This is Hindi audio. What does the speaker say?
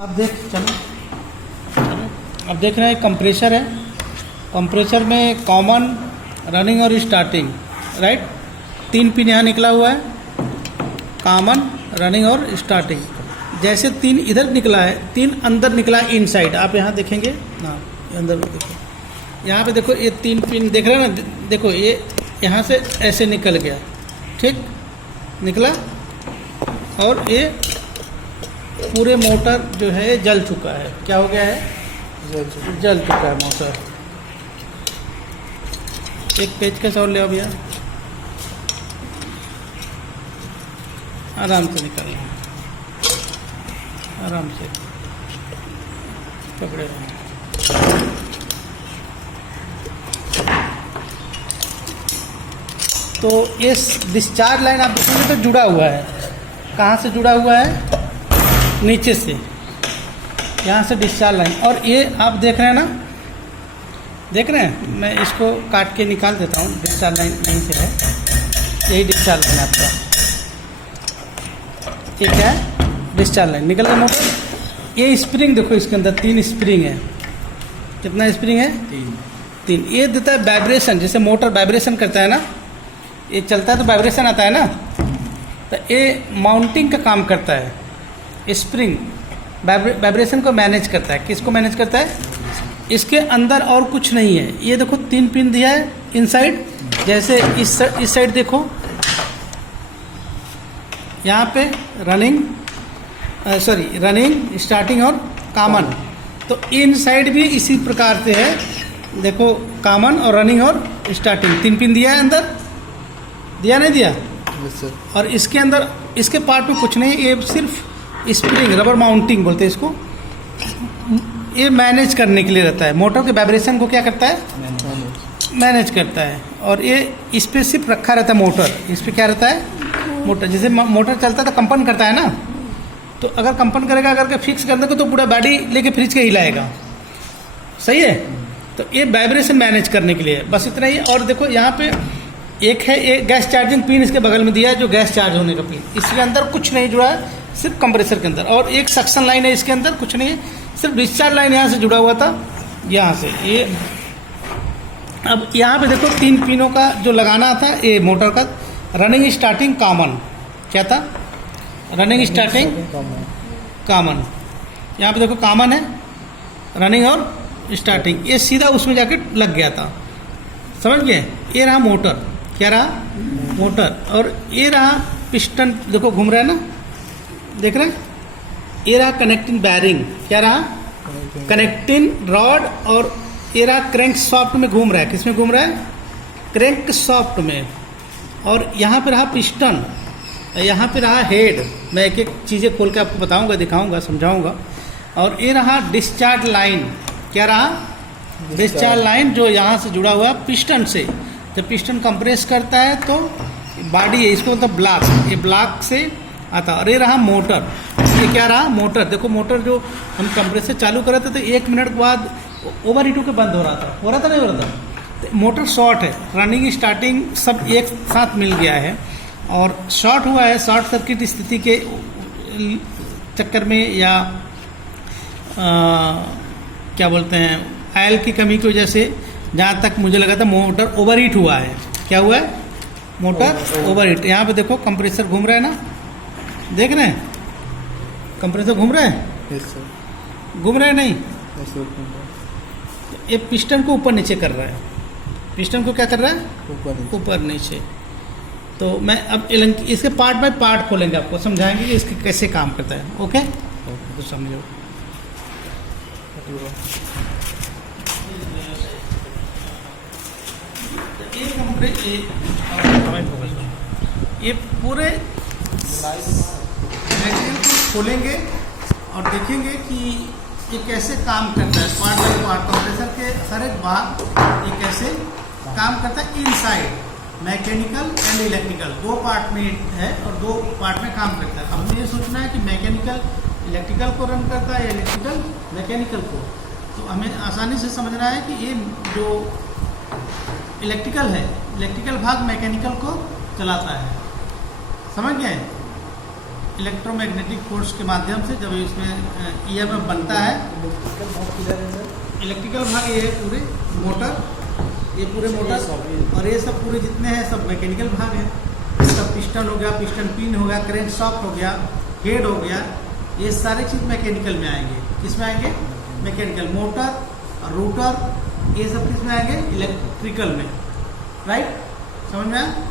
अब चलो अब देख रहे हैं कंप्रेसर है। कंप्रेसर में कॉमन, रनिंग और स्टार्टिंग, राइट। 3 पिन यहाँ निकला हुआ है, कॉमन, रनिंग और स्टार्टिंग। जैसे 3 इधर निकला है, 3 अंदर निकला है इनसाइड। आप यहाँ देखेंगे ना, अंदर देखो, यहाँ पे देखो ये 3 पिन देख रहे हैं ना, देखो ये यहाँ से ऐसे निकल गया, ठीक, निकला, और ये पूरे मोटर जो है जल चुका है। क्या हो गया है? जल चुका है मोटर। एक पेज का और ले आओ भैया, आराम से निकालना, आराम से पकड़े रहना। तो ये डिस्चार्ज लाइन आप देखेंगे तो जुड़ा हुआ है। कहाँ से जुड़ा हुआ है? नीचे से, यहाँ से डिस्चार्ज लाइन। और ये आप देख रहे हैं ना, देख रहे हैं, मैं इसको काट के निकाल देता हूँ। डिस्चार्ज लाइन यहीं से है, यही डिस्चार्ज लाइन आपका, ये क्या है? डिस्चार्ज लाइन निकल गया मोटर। ये स्प्रिंग देखो, इसके अंदर 3 स्प्रिंग है। कितना स्प्रिंग है? 3। ये देता है वाइब्रेशन, जैसे मोटर वाइब्रेशन करता है ना, ये चलता है तो वाइब्रेशन आता है ना, तो ये माउंटिंग का काम करता है। स्प्रिंग वाइब्रेशन को मैनेज करता है। किसको मैनेज करता है? इसके अंदर और कुछ नहीं है। ये देखो 3 पिन दिया है इनसाइड। जैसे इस साइड देखो, यहाँ पे रनिंग, स्टार्टिंग और कॉमन। तो इन साइड भी इसी प्रकार से है। देखो कॉमन और रनिंग और स्टार्टिंग, 3 पिन दिया है अंदर, दिया नहीं दिया? yes, sir. और इसके अंदर, इसके पार्ट में कुछ नहीं, ये सिर्फ स्प्रिंग, रबर माउंटिंग बोलते हैं इसको। ये मैनेज करने के लिए रहता है। मोटर के वाइब्रेशन को क्या करता है? मैनेज करता है। और ये इस पर सिर्फ रखा रहता है मोटर। इस पर क्या रहता है? मोटर। जैसे मोटर चलता है तो कंपन करता है ना, तो अगर कंपन करेगा, अगर फिक्स कर देगा तो पूरा बॉडी लेके फ्रिज के हिलाएगा। सही है? तो ये वाइब्रेशन मैनेज करने के लिए, बस इतना ही। और देखो यहाँ पे एक है, ये गैस चार्जिंग पिन इसके बगल में दिया है, जो गैस चार्ज होने का पिन। इसके अंदर कुछ नहीं जुड़ा है, सिर्फ कंप्रेसर के अंदर। और एक सक्शन लाइन है इसके अंदर, कुछ नहीं है, सिर्फ डिस्चार्ज लाइन यहाँ से जुड़ा हुआ था, यहाँ से ये। अब यहाँ पे देखो 3 पिनों का जो लगाना था, ये मोटर का रनिंग, स्टार्टिंग, कॉमन। क्या था? Running, starting, common. यहाँ पे देखो कॉमन है, रनिंग और स्टार्टिंग। ये सीधा उसमें जाके लग गया था, समझ गए? ये रहा मोटर। क्या रहा? मोटर। और ये रहा पिस्टन, देखो घूम रहा है ना, देख रहे हैं? ये रहा कनेक्टिंग बैरिंग। क्या रहा? Connecting rod. और ये रहा क्रैंक सॉफ्ट में घूम रहा है। किस में घूम रहा है? क्रैंक सॉफ्ट में। और यहाँ पे रहा पिस्टन, यहाँ पे रहा हेड। मैं एक एक चीज़ें खोल के आपको बताऊंगा, दिखाऊंगा, समझाऊंगा। और ये रहा डिस्चार्ज लाइन। क्या रहा? डिस्चार्ज लाइन, जो यहाँ से जुड़ा हुआ है पिस्टन से। जब पिस्टन कंप्रेस करता है तो बॉडी है, इसको मतलब ब्लॉक, ये ब्लॉक से आता। और ये रहा मोटर। ये क्या रहा? मोटर। देखो मोटर जो हम कंप्रेसर चालू कर रहे थे तो 1 मिनट के बाद ओवर हीट होकर बंद हो रहा था, नहीं हो रहा था? तो मोटर शॉर्ट है, रनिंग, स्टार्टिंग सब एक साथ मिल गया है और शॉर्ट हुआ है। शॉर्ट सर्किट स्थिति के चक्कर में, या क्या बोलते हैं, ऑयल की कमी की वजह से, जहाँ तक मुझे लगा था मोटर ओवर हीट हुआ है। क्या हुआ है? Motor over heat. यहाँ पे देखो कंप्रेसर घूम रहा है ना, देख रहे हैं? कंप्रेसर घूम रहा है? yes, sir. घूम रहा है नहीं? yes, sir. ये पिस्टन को ऊपर नीचे कर रहा है। पिस्टन को क्या कर रहा है? ऊपर नीचे। तो मैं अब इसके पार्ट बाय पार्ट खोलेंगे, आपको समझाएंगे कि इसके कैसे काम करता है। ओके? तो समझो। ये पूरे मटेरियल को खोलेंगे और देखेंगे कि ये कैसे काम करता है, पार्ट बाय पार्ट। कंप्रेसर के हर एक भाग ये कैसे काम करता है inside. Mechanical and electrical 2 part में है और 2 पार्ट में काम करता है। हमने ये सोचना है कि मैकेनिकल इलेक्ट्रिकल को रन करता है या इलेक्ट्रिकल मैकेनिकल को। तो हमें आसानी से समझना है कि ये जो इलेक्ट्रिकल है, इलेक्ट्रिकल भाग मैकेनिकल को चलाता है। समझ गए? इलेक्ट्रोमैग्नेटिक फोर्स के माध्यम से जब इसमें ईएमएफ बनता है। इलेक्ट्रिकल भाग ये है पूरे मोटर, ये पूरे मोटर, और ये सब पूरे जितने हैं सब मैकेनिकल भाग है। इसका पिस्टन हो गया, पिस्टन पिन हो गया, करेंट सॉफ्ट हो गया, हेड हो गया, ये सारे चीज़ मैकेनिकल में आएंगे। किस में आएंगे? मैकेनिकल। मोटर, रोटर, ये सब किस में आएंगे? इलेक्ट्रिकल में। राइट, समझ में आया?